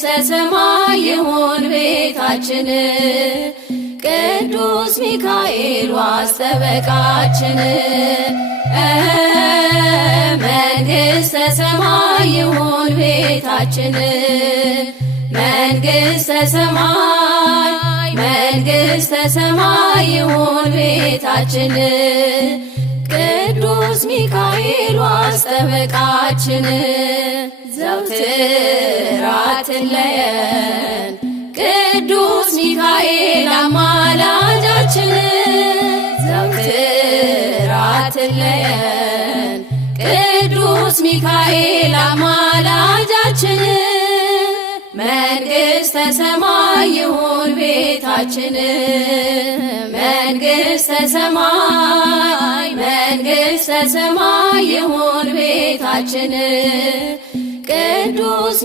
መንግሥተ ሰማይ ይሁን ቤታችን ቅዱስ ሚካኤል ዋስ ጠበቃችን መንግሥተ ሰማይ ይሁን ቤታችን መንግሥተ ሰማይ ይሁን ቤታችን ቅዱስ ሚካኤል ዋስ ጠበቃችን ዘውትር አትለየን ቅዱስ ሚካኤል አማላጃችን ዘውትር አትለየን ቅዱስ ሚካኤል አማላጃችን መንግሥተ ሰማይ ይሁን ቤታችን መንግሥተ ሰማይ ይሁን ቤታችን ቅዱስ